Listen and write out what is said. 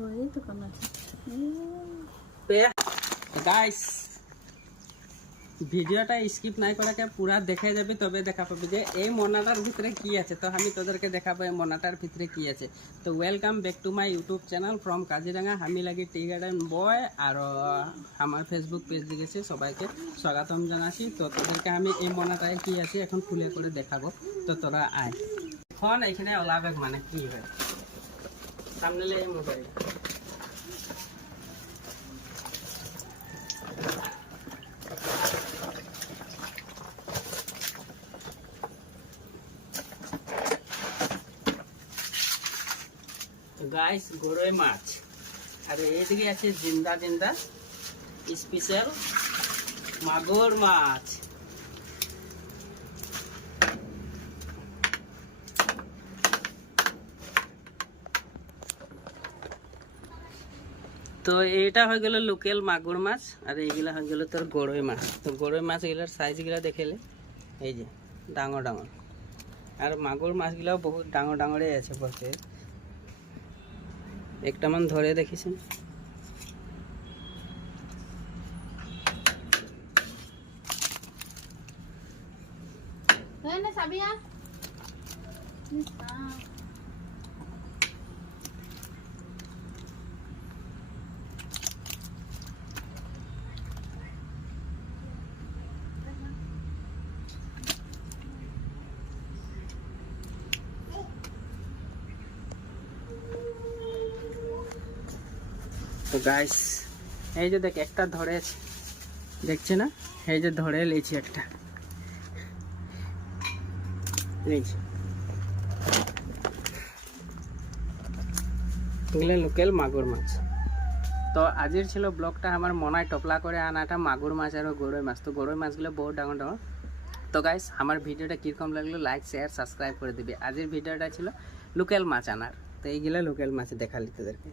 বড়ই তো কোন আছে গাইস ভিডিওটা স্কিপ নাই করাকে পুরা দেখে যাবে, তবে দেখা পাবে যে এই মোনাটার ভিতরে কি আছে। তো আমি তোদেরকে দেখাবো এই মোনাটার ভিতরে কি আছে। তো welcome back to my YouTube channel from Kaziranga আমি লাগি টি গার্ডেন বয়। আর আমার ফেসবুক পেজ দিয়েছে, সবাইকে স্বাগতম জানাচ্ছি। তো তোদেরকে আমি এই মোনাটায় কি আছে এখন খুলে করে দেখাবো। তো তোরা আয় এখন এখানে ওলাবে মানে কি হয় সামনে এই মোবাইল। গাইস গরই মাছ, আর এইদিকে আছে জিন্দা জিন্দা স্পেশাল মাগুর মাছ। তো এইটা হয়ে গেল লোকাল মাগুর মাছ, আর এইগুলা হয়ে গেল তোর গরই মাছ। তো গরই মাছ এগুলার সাইজগুলা দেখেলে এই যে ডাঙর ডাঙর, আর মাগুর মাছগুলাও বহুত ডাঙর ডাঙরে আছে বলতে। একটা মান ধরে দেখিছেন। না সাবিয়া তো গাইস এই যে দেখ একটা ধরেছে, দেখছে না? এই যে ধরে লেছি একটা, এগুলো লোকাল মাগুর মাছ। তো আজির ছিল ব্লগটা আমার মনায় টপলা করে আনাটা মাগুর মাছ আর গরই মাছ। তো গরই মাছগুলো বহুত ডাঙর ডাঙর। তো গাইস আমার ভিডিওটা কীরকম লাগলো লাইক শেয়ার সাবস্ক্রাইব করে দিবে। আজির ভিডিওটা ছিল লোকাল মাছ আনার। তো এইগুলো লোকাল মাছ দেখালি তোদেরকে।